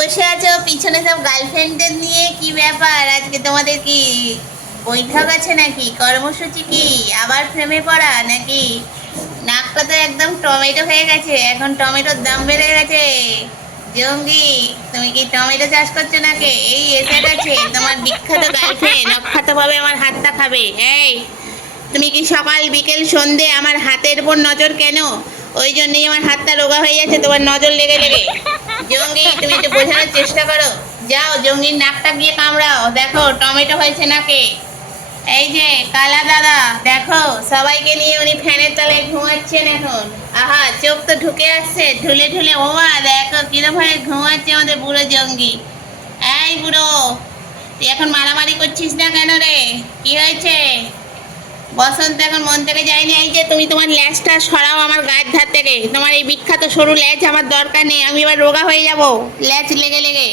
বসে আছো পিছনে সব গার্লফ্রেন্ডদের নিয়ে? কি ব্যাপার আজকে তোমাদের? কি বৈঠক আছে নাকি? কর্মসূচি কি? আবার প্রেমে পড়া নাকি? নাকটা তো একদম টমেটো হয়ে গেছে, এখন টমেটোর দাম বেড়ে গেছে। জঙ্গি, তুমি কি টমেটো চাষ করছো নাকি? এই এসে গেছে তোমার বিখ্যাত গার্লফ্রেন্ড, অখ্যাত ভাবে আমার হাতটা খাবে। এই, তুমি কি সকাল বিকেল সন্ধে আমার হাতের উপর নজর কেন? ওই জন্যই আমার হাতটা রোগা হয়ে যাচ্ছে তোমার নজর লেগে লেগে। জঙ্গি, তুমি একটু বোঝানোর চেষ্টা করো। যাও জঙ্গির নাকটা গিয়ে কামড়াও, দেখো টমেটো হয়েছে নাকি। এই যে কালা দাদা, দেখো সবাইকে নিয়ে উনি ফ্যানের তলায় ঘুমাচ্ছেন এখন। আহা, চোখ তো ঢুকে আসছে ঢুলে ঢুলে। ওমা দেখো কিরম ভাবে ঘুমাচ্ছে আমাদের বুড়ো জঙ্গি। এই বুড়ো, তুই এখন মারামারি করছিস না কেন রে? কি হয়েছে? বসন্ত এখন মন থেকে যায়নি। এই যে তুমি তোমার ল্যাজটা সরাও আমার গায়ের ধার থেকে। তোমার এই বিখ্যাত সরু ল্যাজ আমার দরকার নেই, আমি এবার রোগা হয়ে যাব ল্যাজ লেগে লেগে।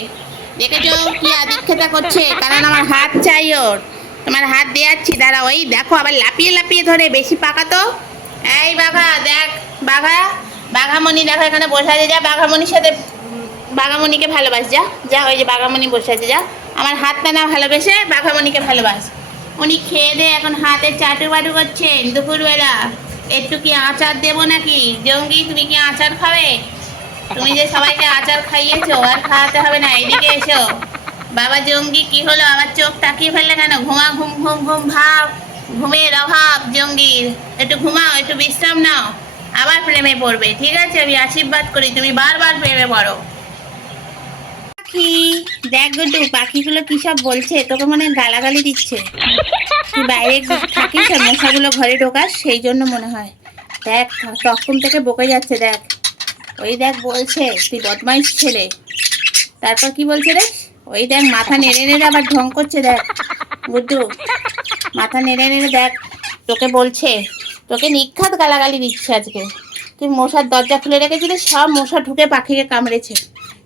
দেখেছো কি আদিক্ষেতা করছে? কারণ আমার হাত চাই ওর। তোমার হাত দেওয়াচ্ছি, দাঁড়া। ওই দেখো আবার লাপিয়ে লাপিয়ে ধরে, বেশি পাকা তো। এই বাঘা দেখ, বাঘা, বাঘামণি দেখো এখানে বসে আছে। যা বাঘামণির সাথে, বাঘামণিকে ভালোবাস। যা যা, ওই যে বাঘামণি বসে আছে, যা। আমার হাতটা না ভালোবেসে বাঘামণিকে ভালোবাস। উনি খেয়ে দিয়ে এখন হাতে চাটু বাটু করছেন দুপুরবেলা। একটু কি আচার দেবো নাকি? জঙ্গি, তুমি কি আচার খাবে? তুমি যে সবাইকে আচার খাইয়েছো, আর খাওয়াতে হবে না, এদিকে এসো। বাবা জঙ্গি, কি হলো? আমার চোখ তাকিয়ে ফেললে কেন? ঘুমা, ঘুম ঘুম ঘুম ভাব, ঘুমের অভাব জঙ্গির। একটু ঘুমাও, একটু বিশ্রাম নাও, আবার প্রেমে পড়বে। ঠিক আছে, আমি আশীর্বাদ করি তুমি বারবার প্রেমে পড়ো। পাখি, দেখ গুড্ডু, পাখিগুলো কি সব বলছে, তোকে মনে হয় গালাগালি দিচ্ছে। তুই বাইরে থাকিস আর মশাগুলো ঘরে ঢোকাস, সেই জন্য মনে হয়। দেখ তখন থেকে বকে যাচ্ছে, দেখ। ওই দেখ বলছে তুই বদমাইশ ছেলে। তারপর কি বলছে রে? ওই দেখ মাথা নেড়ে নেড়ে আবার ঢং করছে, দেখ গুড্ডু, মাথা নেড়ে নেড়ে দেখ। তোকে বলছে, তোকে নিখাত গালাগালি দিচ্ছে আজকে। তুই মশার দরজা খুলে রেখেছিলিস, সব মশা ঢুকে পাখিকে কামড়েছে,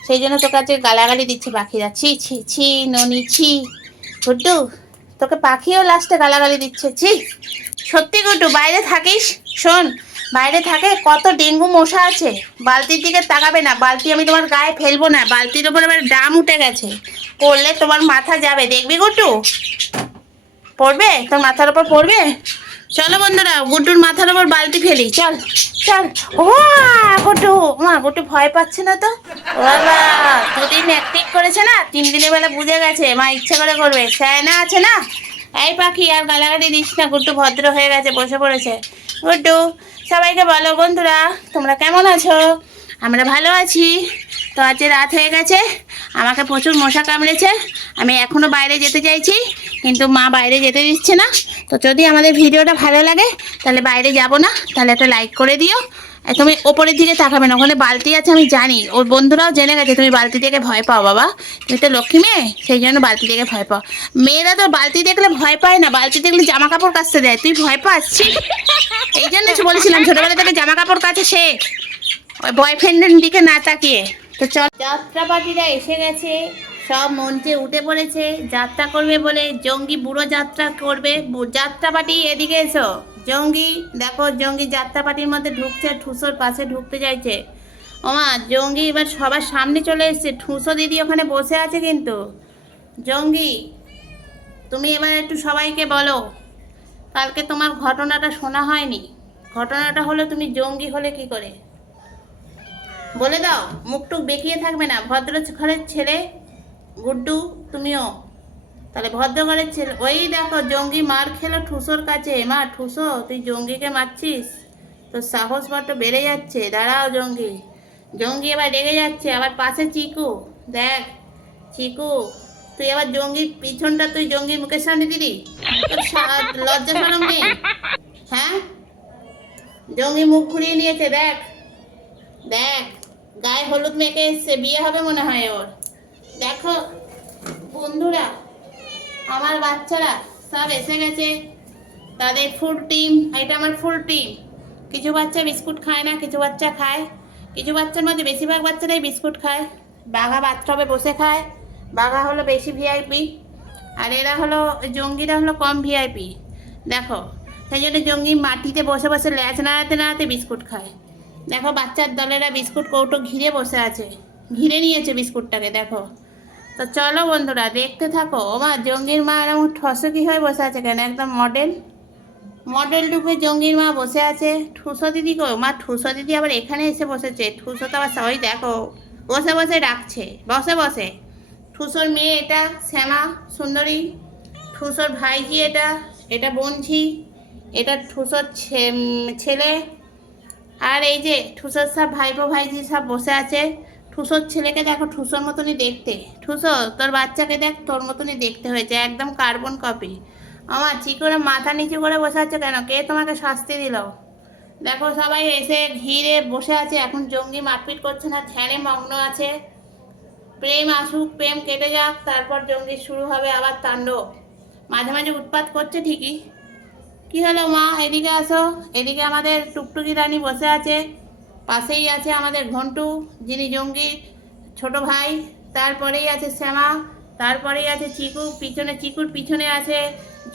সেই জন্য তোকে আজকে গালাগালি দিচ্ছে পাখিরা। ছি ছি ছি, ননি ছি। গুড্ডু, তোকে পাখিও লাস্টে গালাগালি দিচ্ছে, ছি। সত্যি গুড্ডু, বাইরে থাকিস, শোন, বাইরে থাকে কত ডেঙ্গু মশা আছে। বালতির দিকে তাকাবে না, বালতি আমি তোমার গায়ে ফেলবো না, বালতির ওপর আবার ডাম উঠে গেছে, পড়লে তোমার মাথা যাবে, দেখবি গুড্ডু। পড়বে তোর মাথার ওপর পড়বে। চলো বন্ধুরা, গুড্ডুর মাথার ওপর বালতি ফেলি, চল চল। ও গুড্ডু, মা গুড্ডু ভয় পাচ্ছে না তো? বাবা, দুদিন অ্যাক্টিং করেছে না, 3 দিনের বেলা বুঝে গেছে মা ইচ্ছে করে করবে, স্যানা আছে না। এই পাখি, আর গালাগালি দিস না, গুড্ডু ভদ্র হয়ে গেছে, বসে পড়েছে। গুড্ডু, সবাইকে বলো বন্ধুরা তোমরা কেমন আছো? আমরা ভালো আছি। তো আজকে রাত হয়ে গেছে, আমাকে প্রচুর মশা কামড়েছে, আমি এখনও বাইরে যেতে চাইছি, কিন্তু মা বাইরে যেতে দিচ্ছে না। তো যদি আমাদের ভিডিওটা ভালো লাগে তাহলে বাইরে যাব না, তাহলে একটা লাইক করে দিও। আর তুমি ওপরের দিকে তাকাবে না, ওখানে বালতি আছে আমি জানি, ওর বন্ধুরাও জেনে গেছে তুমি বালতি থেকে ভয় পাও। বাবা, তুমি তো লক্ষ্মী মেয়ে, সেই জন্য বালতি থেকে ভয় পাও। মেয়েরা তো বালতি দেখলে ভয় পায় না, বালতি দেখলে জামা কাপড় কাচতে দেয়, তুই ভয় পাচ্ছি। এই জন্য বলেছিলাম ছোটবেলা থেকে জামা কাপড় কাচে শেখ, ওই বয়ফ্রেন্ডের দিকে না তাকিয়ে। তো চল, যাত্রাপার্টিরা এসে গেছে, সব মঞ্চে উঠে পড়েছে যাত্রা করবে বলে। জঙ্গি বুড়ো যাত্রা করবে, যাত্রাপার্টি এদিকে এসো। জঙ্গি দেখো, জঙ্গি যাত্রাপার্টির মধ্যে ঢুকছে, ঠুসোর পাশে ঢুকতে চাইছে। ওমা, জঙ্গি এবার সবার সামনে চলে এসছে, ঠুসো দিদি ওখানে বসে আছে কিন্তু। জঙ্গি, তুমি এবার একটু সবাইকে বলো, কালকে তোমার ঘটনাটা শোনা হয়নি। ঘটনাটা হলো তুমি জঙ্গি হলে কি করে, বলে দাও। মুখটুক বেঁকিয়ে থাকবে না, ভদ্র ঘরের ছেলে গুড্ডু, তুমিও তাহলে ভদ্র ঘরের ছেলে। ওই দেখো জঙ্গি মার খেলো ঠুসোর কাছে। মা ঠুসো, তুই জঙ্গিকে মারছিস, তোর সাহস বড্ড বেড়ে যাচ্ছে। দাঁড়াও জঙ্গি, জঙ্গি এবার রেগে যাচ্ছে। আবার পাশে চিকু, দেখ চিকু, তুই আবার জঙ্গির পিছনটা তুই জঙ্গির মুখের সামনে দিলি, তোর লজ্জা শরম নেই? হ্যাঁ, জঙ্গি মুখ ঘুরিয়ে নিয়েছে, দেখ দেখ, গায়ে হলুদ মেখে এসছে, বিয়ে হবে মনে হয় ওর। দেখো বন্ধুরা, আমার বাচ্চারা সব এসে গেছে, তাদের ফুল টিম, এটা আমার ফুল টিম। কিছু বাচ্চা বিস্কুট খায় না, কিছু বাচ্চা খায়, কিছু বাচ্চার মধ্যে বেশিরভাগ বাচ্চারাই বিস্কুট খায়। বাঘা বাথটবে বসে খায়, বাঘা হলো বেশি ভিআইপি, আর এরা হলো জঙ্গিরা হলো কম ভিআইপি। দেখো, সেই জন্য জঙ্গি মাটিতে বসে বসে ল্যাচ নাড়াতে নাড়াতে বিস্কুট খায়। দেখো বাচ্চার দলেরা বিস্কুট কৌটো ঘিরে বসে আছে। ঘিরে নিয়েছে বিস্কুটটাকে, দেখো। তো চলো বন্ধুরা দেখতে থাকো। ও মা, জঙ্গির মা এরকম ঠসকি হয়ে বসে আছে কেন? একদম মডেল মডেল রূপে জঙ্গির মা বসে আছে। ঠুসো দিদি কো? মা ঠুসো দিদি আবার এখানে এসে বসেছে। ঠুসো তো আবার সবাই দেখো বসে বসে ডাকছে, বসে বসে। ঠুসোর মেয়ে এটা শ্যামা সুন্দরী, ঠুসোর ভাইজি এটা, এটা বঞ্ঝি, এটা ঠুসোর ছেলে। আর এই যে ঠুসোর সব ভাইপো ভাইজি সব বসে আছে। ঠুসোর ছেলেকে দেখো, ঠুসোর মতনই দেখতে। ঠুসো, তোর বাচ্চাকে দেখ, তোর মতনই দেখতে হয়েছে, একদম কার্বন কপি। আমার চিকুরে মাথা নিচু করে বসে আছে কেন? কে তোমাকে শাস্তি দিল? দেখো সবাই এসে ঘিরে বসে আছে। এখন জঙ্গি মারপিট করছে না, ধ্যানে মগ্ন আছে। প্রেম আসুক, প্রেম কেটে যাক, তারপর জঙ্গি শুরু হবে আবার তাণ্ডব। মাঝে মাঝে উৎপাত করছে ঠিকই। কি হলো মা, এদিকে আসো। এদিকে আমাদের টুকটুকি রানী বসে আছে, পাশেই আছে আমাদের ঘন্টু, যিনি জঙ্গির ছোট ভাই। তারপরেই আছে শ্যামা, তারপরেই আছে চিকু, পিছনে চিকুর পিছনে আছে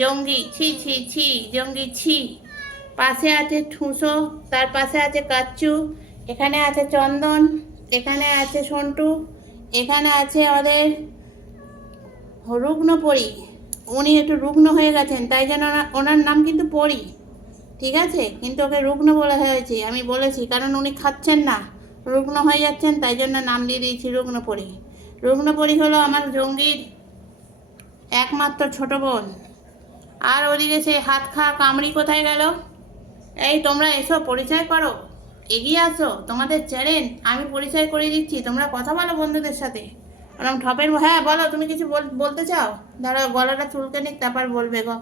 জঙ্গি, ছি ছি ছি, জঙ্গি ছি। পাশে আছে ঠুসো, তার পাশে আছে কাচ্চু, এখানে আছে চন্দন, এখানে আছে সন্টু, এখানে আছে আমাদের রুগ্ন পরি। উনি একটু রুগ্ন হয়ে গেছেন, তাই যেন ওনার নাম কিন্তু পরি, ঠিক আছে? কিন্তু ওকে রুগ্ন বলা হয়েছে, আমি বলেছি, কারণ উনি খাচ্ছেন না, রুগ্ন হয়ে যাচ্ছেন, তাই জন্য নাম দিয়ে দিয়েছি রুগ্নপরি। রুগ্নপরি হলো আমার জঙ্গির একমাত্র ছোট বোন। আর ওদিকে সে হাত খাওয়া কামড়ি কোথায় গেল? এই তোমরা এসো, পরিচয় করো, এগিয়ে আসো, তোমাদের চ্যালেঞ্জ, আমি পরিচয় করে দিচ্ছি, তোমরা কথা বলো বন্ধুদের সাথে। ওরকম ঠপের, হ্যাঁ বলো, তুমি কিছু বলতে চাও? ধরো গলাটা চুলকে নিক, তারপর বলবে গো।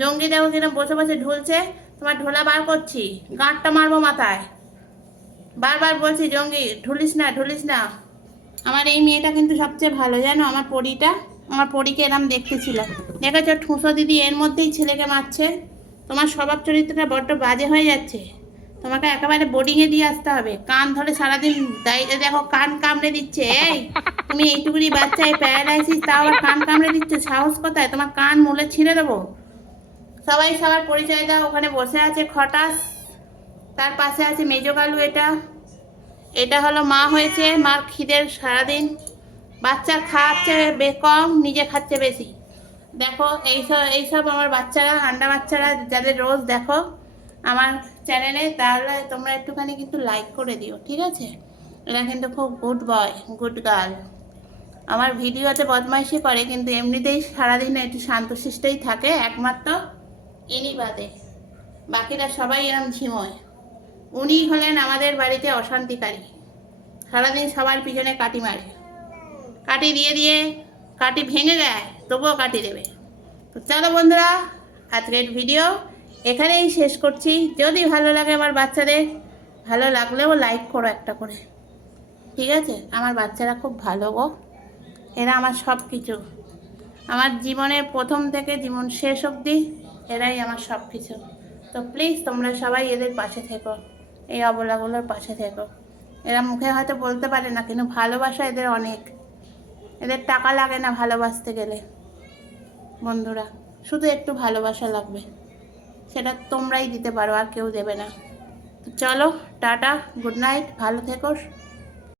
জঙ্গি দেখো কিনা বসে বসে ঢুলছে, তোমার ঢোলা বার করছি, গাঁটটা মারবো মাথায়। বারবার বলছি জঙ্গি ঢুলিস না, ঢুলিস না। আমার এই মেয়েটা কিন্তু সবচেয়ে ভালো, জানো, আমার পরীটা। আমার পরীকে এরম দেখতে ছিল। দেখেছো ঠুসো দিদি এর মধ্যেই ছেলেকে মারছে। তোমার স্বভাব চরিত্রটা বড্ড বাজে হয়ে যাচ্ছে, তোমাকে একেবারে বোর্ডিংয়ে দিয়ে আসতে হবে। কান ধরে সারাদিন দায়িত্বে, দেখো কান কামড়ে দিচ্ছে। এই তুমি এইটুকুনি বাচ্চায় প্যারালাইসিস, তাও আবার কান কামড়ে দিচ্ছে, সাহস কোথায়? তোমার কান মুলে ছিঁড়ে দেবো। সবাই সবার পরিচয় দাও। ওখানে বসে আছে খটাস, তার পাশে আছে মেজো কালু। এটা এটা হলো মা হয়েছে, মার খিদের সারাদিন, বাচ্চা খাচ্ছে কম, নিজে খাচ্ছে বেশি। দেখো এইসব আমার বাচ্চারা, আন্ডা বাচ্চারা, যাদের রোজ দেখো আমার চ্যানেলে, তাহলে তোমরা একটুখানি কিন্তু লাইক করে দিও, ঠিক আছে? এরা কিন্তু খুব গুড বয়, গুড গার্ল। আমার ভিডিওতে বদমাইশি করে, কিন্তু এমনিতেই সারাদিন একটু শান্তশিষ্টই থাকে, একমাত্র ইনি বাদে। বাকিরা সবাই এরম ঝিমোয়। উনি হলেন আমাদের বাড়িতে অশান্তিকারী, সারাদিন সবার পিছনে কাটি মারে, কাটি দিয়ে দিয়ে কাটি ভেঙে দেয়, তবুও কাটি দেবে। তো চলো বন্ধুরা, আজকের ভিডিও এখানেই শেষ করছি। যদি ভালো লাগে আমার বাচ্চাদের, ভালো লাগলেও লাইক করো একটা করে, ঠিক আছে? আমার বাচ্চারা খুব ভালো গো, এরা আমার সব কিছু। আমার জীবনের প্রথম থেকে জীবন শেষ অবধি এরাই আমার সব কিছু। তো প্লিজ তোমরা সবাই এদের পাশে থেকো, এই অবলাগুলোর পাশে থেকো। এরা মুখে হয়তো বলতে পারে না, কিন্তু ভালোবাসা এদের অনেক। এদের টাকা লাগে না ভালোবাসতে গেলে বন্ধুরা, শুধু একটু ভালোবাসা লাগবে, সেটা তোমরাই দিতে পারো, আর কেউ দেবে না। তো চলো টাটা, গুড নাইট, ভালো থেকো।